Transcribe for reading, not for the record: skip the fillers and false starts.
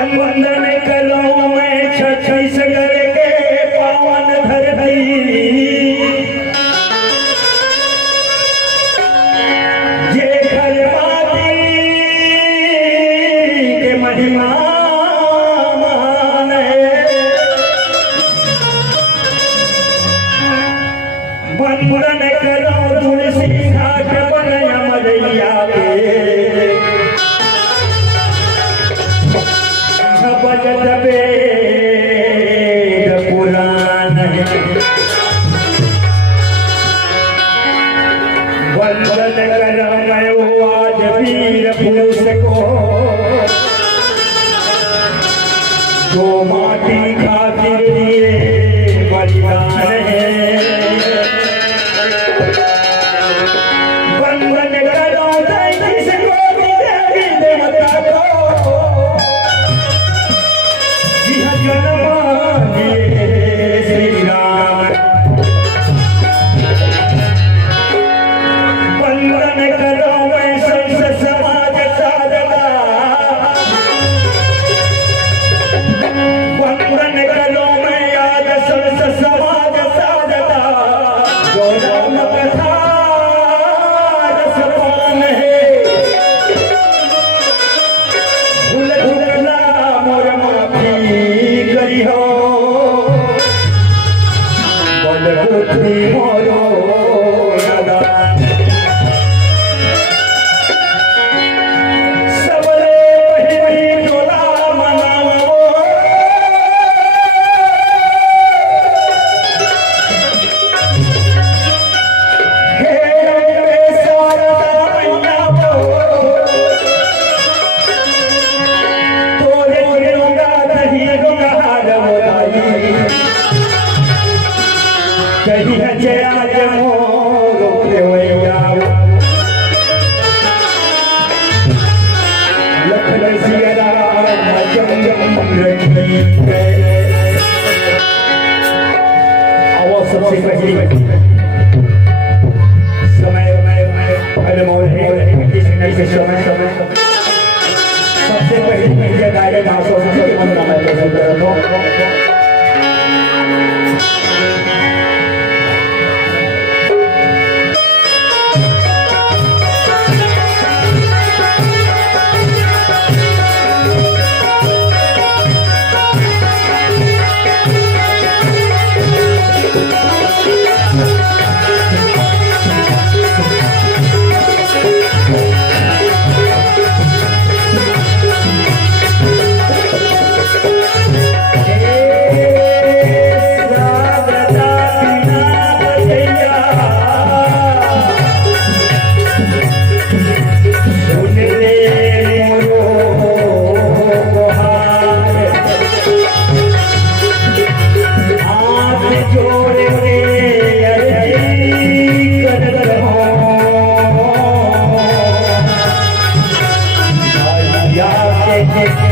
वंदन करो मैं छत्तीसगढ़ के पावन धरती जे घर माती के महिमा माने वंदन करो तुलसी घाट बनया मरैया बजत वेद पुराण वंदन कर मैं आज वीर पुरुष को जो माटी खातिर दिए बलिदान है। वंदन करो जिसको देवी देवता को श्री राम वंदन करो मैं संत समाज साधका वंदन करो मैं आज संत समाज साधका जो राम कथा रसपान है भूल भूलना मोर माफी करी हो बलबुद्धि मोरो नदान सबले वही टोला मनावो हे अम्बे शारदा मैया तोरे गंगा दही गंगा मोराई कही है जया मोरो प्रेमैया लखन सिया राम जम जम रखी आवाज सबसे पहली समय अनमोल है के समय सबसे पहली ये गाय भाषा से हम नाम करते Yeah.